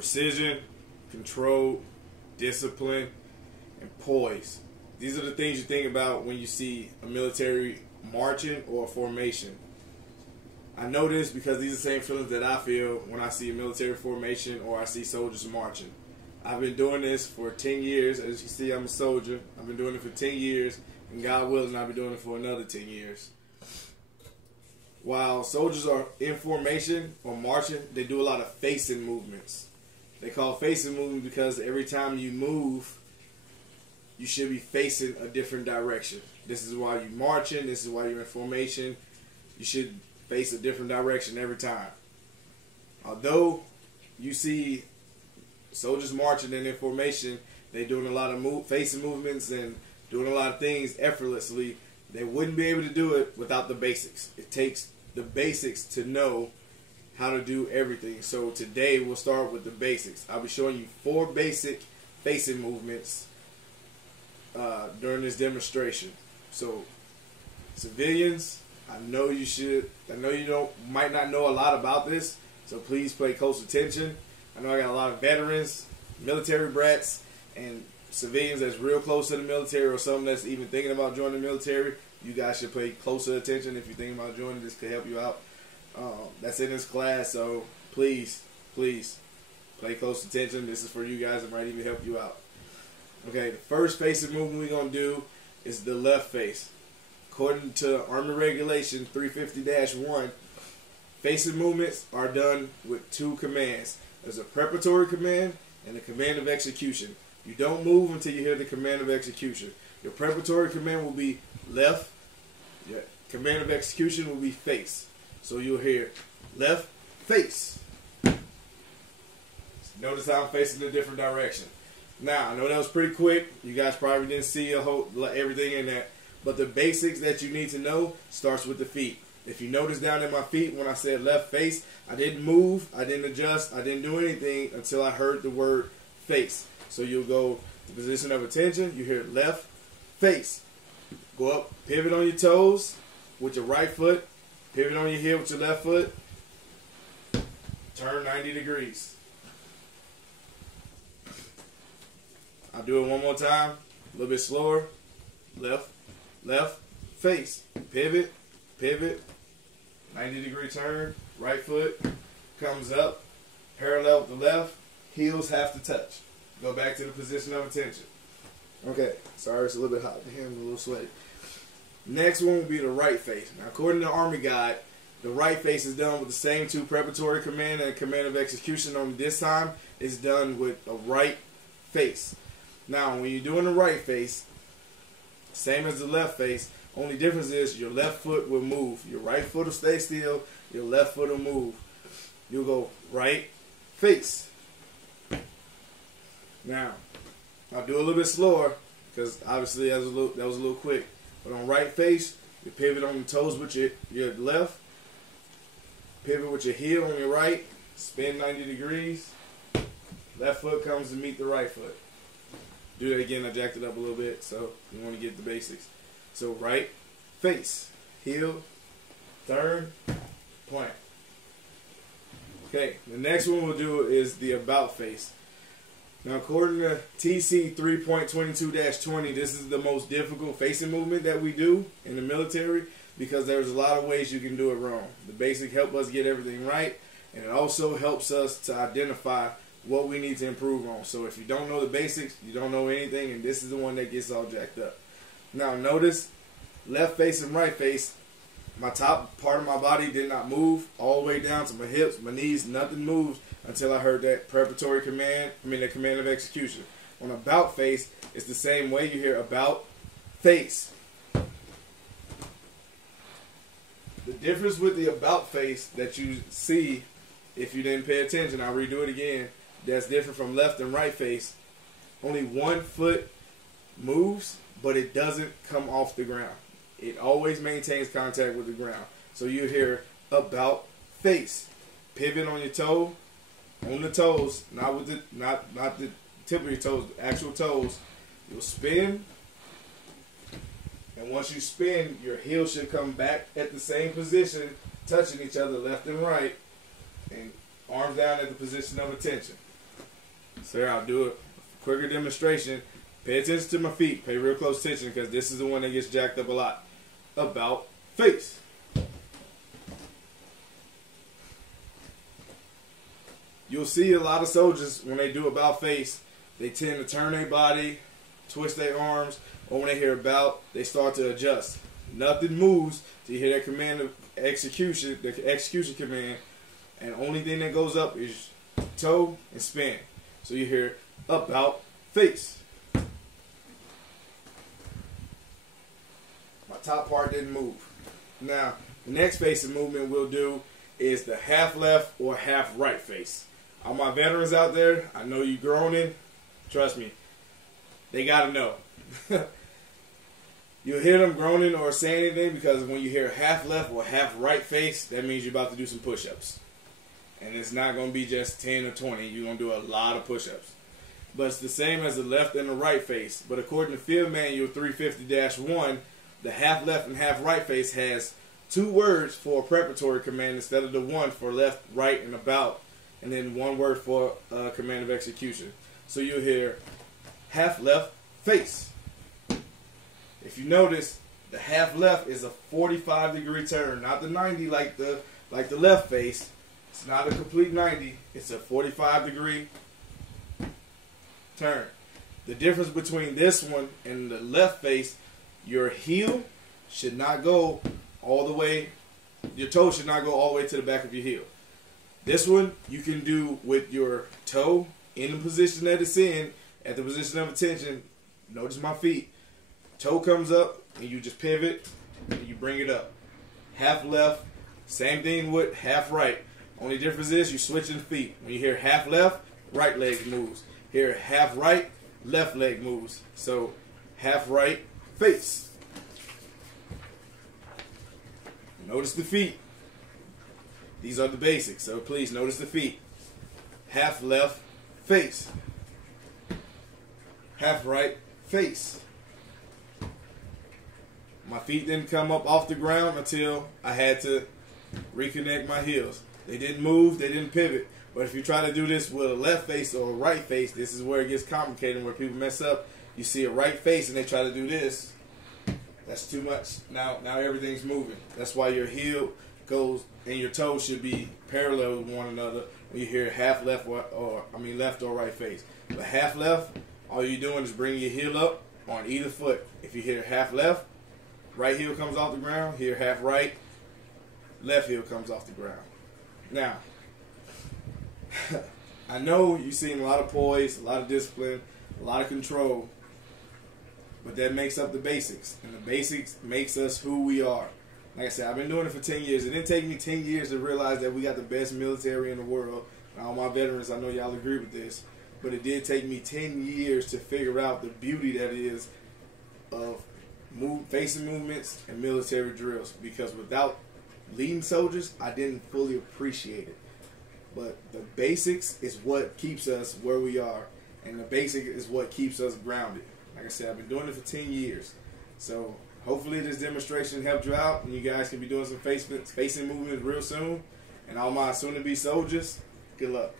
precision, control, discipline, and poise. These are the things you think about when you see a military marching or a formation. I know this because these are the same feelings that I feel when I see a military formation or I see soldiers marching. I've been doing this for 10 years. As you see, I'm a soldier. I've been doing it for 10 years, and God willing, I'll be doing it for another 10 years. While soldiers are in formation or marching, they do a lot of facing movements. They call facing movements because every time you move, you should be facing a different direction. This is why you're marching. This is why you're in formation. You should face a different direction every time. Although you see soldiers marching and in formation, they're doing a lot of facing movements and doing a lot of things effortlessly. They wouldn't be able to do it without the basics. It takes the basics to know how to do everything. So today we'll start with the basics. I'll be showing you 4 basic facing movements during this demonstration. So civilians, I know you might not know a lot about this, so please pay close attention. I know I got a lot of veterans, military brats, and civilians that's real close to the military or someone that's even thinking about joining the military. You guys should pay closer attention if you're thinking about joining. This could help you out. That's in this class, so please pay close attention. This is for you guys. It might even help you out. Okay, the first facing movement we're going to do is the left face. According to Army Regulation 350-1, facing movements are done with 2 commands. There's a preparatory command and a command of execution. You don't move until you hear the command of execution. Your preparatory command will be left. Your command of execution will be face. So you'll hear left, face. Notice how I'm facing a different direction. Now, I know that was pretty quick. You guys probably didn't see everything in that. But the basics that you need to know starts with the feet. If you notice down in my feet when I said left face, I didn't move, I didn't adjust, I didn't do anything until I heard the word face. So you'll go to position of attention, you hear left face. Go up, pivot on your toes with your right foot, pivot on your heel with your left foot, turn 90 degrees. I'll do it one more time, a little bit slower. Left face, pivot, 90-degree turn, right foot comes up, parallel with the left, heels have to touch. Go back to the position of attention. Okay, sorry it's a little bit hot. The hands are a little sweaty. Next one will be the right face. Now, according to Army Guide, the right face is done with the same 2 preparatory command and command of execution. Only this time it's done with a right face. Now, when you're doing the right face, same as the left face, only difference is your left foot will move. Your right foot will stay still. Your left foot will move. You'll go right face. Now, I'll do a little bit slower because obviously that was a little quick. But on right face, you pivot on your toes with your left. Pivot with your heel on your right. Spin 90 degrees. Left foot comes to meet the right foot. Do that again. I jacked it up a little bit, so you want to get the basics. So right face, heel, turn, plant. Okay, the next one we'll do is the about face. Now, according to TC 3.22-20, this is the most difficult facing movement that we do in the military because there's a lot of ways you can do it wrong. The basic help us get everything right, and it also helps us to identify what we need to improve on. So if you don't know the basics, you don't know anything, and this is the one that gets all jacked up. Now notice, left face and right face, my top part of my body did not move all the way down to my hips, my knees, nothing moved until I heard that preparatory command, the command of execution. On about face, it's the same way. You hear about face. The difference with the about face that you see, if you didn't pay attention, I'll redo it again, that's different from left and right face. Only one foot moves, but it doesn't come off the ground. It always maintains contact with the ground. So you hear about face. Pivot on your toe, on the toes, not the tip of your toes, the actual toes. You'll spin, and once you spin, your heel should come back at the same position, touching each other left and right, and arms down at the position of attention. So here, I'll do a quicker demonstration. Pay attention to my feet. Pay real close attention because this is the one that gets jacked up a lot. About face. You'll see a lot of soldiers when they do about face, they tend to turn their body, twist their arms, or when they hear about, they start to adjust. Nothing moves till you hear that command of execution, the execution command, and the only thing that goes up is toe and spin. So you hear about face. My top part didn't move. Now, the next facing movement we'll do is the half left or half right face. All my veterans out there, I know you groaning. Trust me, they gotta know. You'll hear them groaning or saying anything because when you hear half left or half right face, that means you're about to do some push-ups. And it's not going to be just 10 or 20. You're going to do a lot of push-ups. But it's the same as the left and the right face. But according to Field Manual 350-1, the half left and half right face has 2 words for a preparatory command instead of the 1 for left, right, and about. And then 1 word for command of execution. So you'll hear half left face. If you notice, the half left is a 45-degree turn, not the 90 like the left face. It's not a complete 90. It's a 45-degree turn. The difference between this one and the left face, your heel should not go all the way, your toe should not go all the way to the back of your heel. This one you can do with your toe in the position that it's in, at the position of attention. Notice my feet. Toe comes up and you just pivot and you bring it up. Half left, same thing with half right. Only difference is you switching feet. When you hear half left, right leg moves. Hear half right, left leg moves. So half right, face. Notice the feet. These are the basics, so please notice the feet. Half left, face. Half right, face. My feet didn't come up off the ground until I had to reconnect my heels. They didn't move, they didn't pivot. But if you try to do this with a left face or a right face, this is where it gets complicated, where people mess up. You see a right face and they try to do this. That's too much. Now everything's moving. That's why your heel goes and your toes should be parallel with one another when you hear half left left or right face. But half left, all you're doing is bringing your heel up on either foot. If you hear half left, right heel comes off the ground. Here, half right, left heel comes off the ground. Now, I know you've seen a lot of poise, a lot of discipline, a lot of control, but that makes up the basics. And the basics makes us who we are. Like I said, I've been doing it for 10 years. It didn't take me 10 years to realize that we got the best military in the world. And all my veterans, I know y'all agree with this. But it did take me 10 years to figure out the beauty that is of facing movements and military drills, because without leading soldiers, I didn't fully appreciate it. But the basics is what keeps us where we are, and the basic is what keeps us grounded. Like I said, I've been doing it for 10 years. So hopefully this demonstration helped you out, and you guys can be doing some facing movements real soon. And all my soon-to-be soldiers, good luck.